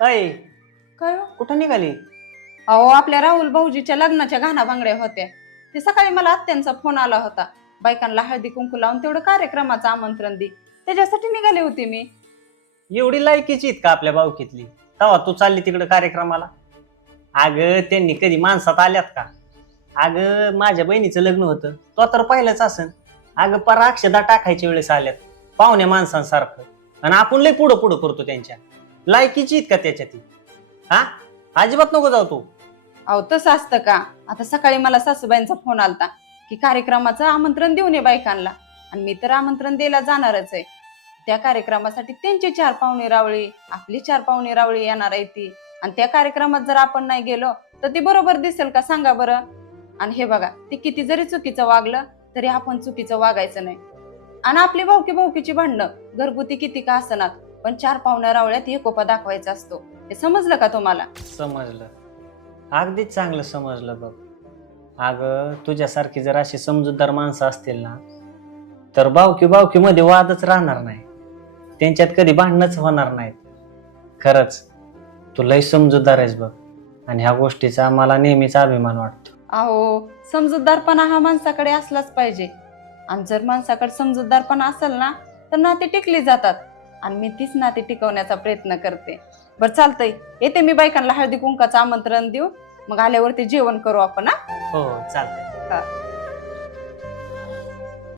अय काय हो? कुठं निघाली? अहो आपल्या राहुल भाऊजीच्या लग्नाच्या घाणा भांगड्या होत्या. ते सकाळी मला आत्यांचा फोन आला होता. बायकांना हळदी कुंकू लावून तेवढं कार्यक्रमाचं आमंत्रण दे, त्याच्यासाठी निघाले होते मी. एवढी लायकीची आहेत का आपल्या बावकीतली? तवा तू चालली तिकडे कार्यक्रमाला? अगं त्यांनी कधी माणसात आल्यात का? अगं माझ्या बहिणीचं लग्न होतं, तो तर पाहिलंच असन. अगं पर अक्षदा टाकायच्या वेळेस आल्यात पाहुण्या माणसांसारखं, आणि आपण लय पुढं पुढं करतो त्यांच्या. लायकीची आहेत का त्याच्यात? हा, अजिबात नको जाऊ तू. अहो तसं असतं का? आता सकाळी मला सासूबाईंचा फोन आलता की कार्यक्रमाचं आमंत्रण देऊन ये बायकांना, आणि मी तर आमंत्रण द्यायला जाणारच आहे. त्या कार्यक्रमासाठी त्यांची 4 पाहुणे रावळी, आपली 4 पाहुणे रावळी येणार आहे ती. आणि त्या कार्यक्रमात जर आपण नाही गेलो तर ती बरोबर दिसेल का सांगा बरं? आणि हे बघा, ती किती जरी चुकीचं वागलं तरी आपण चुकीचं वागायचं नाही. आणि आपली भाऊकीची भांडणं घरगुती किती का असणार, पण 4 पाहुण्या रावळ्यात एकोपा दाखवायचा असतो. हे समजलं का तुम्हाला? समजलं, अगदीच चांगलं समजलं बघ. अगं तुझ्यासारखी जर अशी समजूतदार माणसं असतील ना, तर बावकी मध्ये वादच राहणार नाही, त्यांच्यात कधी भांडणच होणार नाहीत. खरंच तू लय समजूतदार आहेस बघ, आणि ह्या गोष्टीचा मला नेहमीच अभिमान वाटतो. अहो समजूतदारपणा हा माणसाकडे असलाच पाहिजे. आणि जर माणसाकडे समजूतदारपणा असेल ना तर नाती टिकली जातात. आणि मी तीच नाती टिकवण्याचा प्रयत्न करते. बरं चालतंय, येते मी बायकांना हळदी कुंकाचं आमंत्रण देऊ, मग आल्यावरती जेवण करू आपण. हो चालतंय. हा.